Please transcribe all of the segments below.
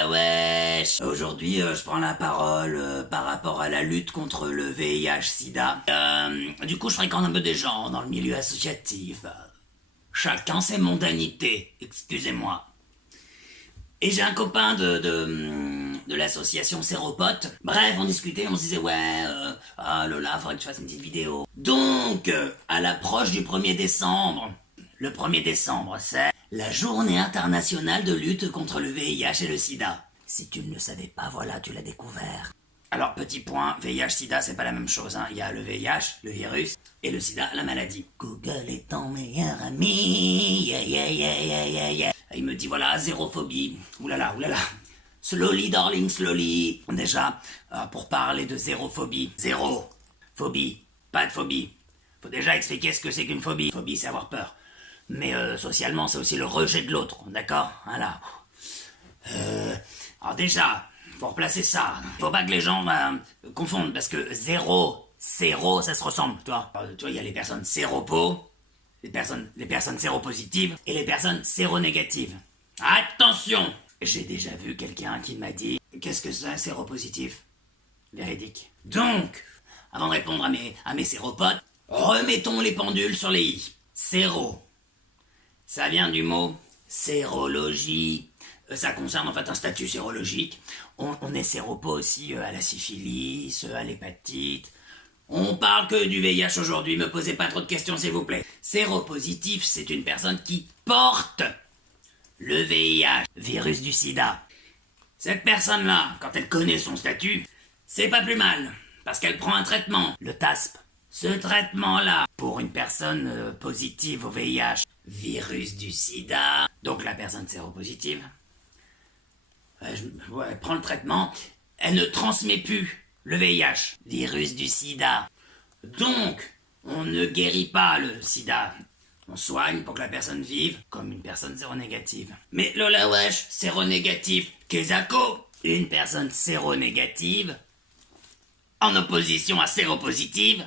la wesh. Aujourd'hui, je prends la parole par rapport à la lutte contre le VIH-Sida. Du coup, je fréquente un peu des gens dans le milieu associatif. Chacun ses mondanités, excusez-moi. Et j'ai un copain de l'association Séropote. Bref, on discutait, on se disait, ouais, Lola, faudrait que tu fasses une petite vidéo. Donc, à l'approche du 1er décembre, le 1er décembre, c'est la journée internationale de lutte contre le VIH et le sida. Si tu ne le savais pas, voilà, tu l'as découvert. Alors, petit point, VIH-Sida, c'est pas la même chose, hein. Il y a le VIH, le virus, et le sida, la maladie. Google est ton meilleur ami, yeah, yeah, yeah, yeah, yeah, yeah. Il me dit, voilà, zérophobie. Oulala, oulala. Slowly, darling, slowly. Déjà, pour parler de zérophobie. Zéro. Phobie. Pas de phobie. Faut déjà expliquer ce que c'est qu'une phobie. Phobie, c'est avoir peur. Mais socialement, c'est aussi le rejet de l'autre, d'accord? Voilà. Alors déjà, pour placer ça, faut pas que les gens confondent, parce que zéro, ça se ressemble, tu vois. Tu vois, il y a les personnes séropos, les personnes séropositives et les personnes séronégatives. Attention! J'ai déjà vu quelqu'un qui m'a dit « Qu'est-ce que c'est un séropositif ?» Véridique. Donc, avant de répondre à mes séropotes, remettons les pendules sur les i. Séro. Ça vient du mot sérologie. Ça concerne en fait un statut sérologique. On est séropo aussi à la syphilis, à l'hépatite. On parle que du VIH aujourd'hui, me posez pas trop de questions s'il vous plaît. Séropositif, c'est une personne qui porte le VIH, virus du sida. Cette personne-là, quand elle connaît son statut, c'est pas plus mal, parce qu'elle prend un traitement, le TASP. Ce traitement-là, pour une personne positive au VIH, virus du sida, donc la personne séropositive, elle prend le traitement, elle ne transmet plus le VIH, virus du sida. Donc, on ne guérit pas le sida. On soigne pour que la personne vive comme une personne séronégative. Mais Lola wesh, séronégatif, Kezako, une personne séronégative, en opposition à séropositive,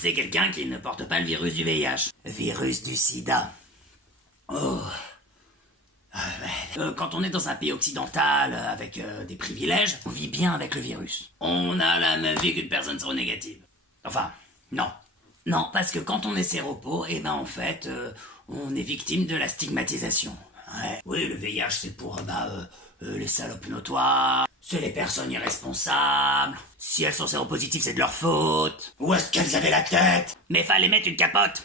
c'est quelqu'un qui ne porte pas le virus du VIH. Virus du sida. Oh. Quand on est dans un pays occidental avec des privilèges, on vit bien avec le virus. On a la même vie qu'une personne séronégative. Enfin, non. Non, parce que quand on est séropo, en fait, on est victime de la stigmatisation. Ouais. Oui, le VIH, c'est pour les salopes notoires, c'est les personnes irresponsables. Si elles sont séropositives, c'est de leur faute. Où est-ce qu'elles avaient la tête? Mais fallait mettre une capote.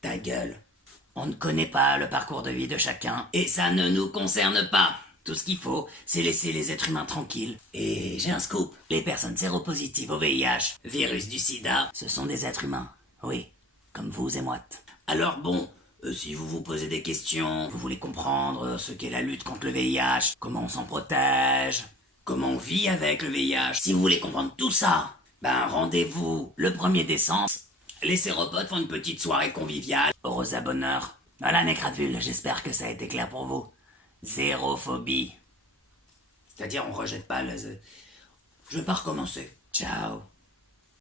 Ta gueule. On ne connaît pas le parcours de vie de chacun, et ça ne nous concerne pas. Tout ce qu'il faut, c'est laisser les êtres humains tranquilles. Et j'ai un scoop. Les personnes séropositives au VIH, virus du sida, ce sont des êtres humains. Oui, comme vous et moi. Alors bon, si vous vous posez des questions, vous voulez comprendre ce qu'est la lutte contre le VIH, comment on s'en protège, comment on vit avec le VIH, si vous voulez comprendre tout ça, rendez-vous le 1er décembre. Les séropotes font une petite soirée conviviale. Rosa bonheur. Voilà, Nécravule, j'espère que ça a été clair pour vous. Zérophobie. C'est-à-dire, on rejette pas le... Je vais pas recommencer. Ciao.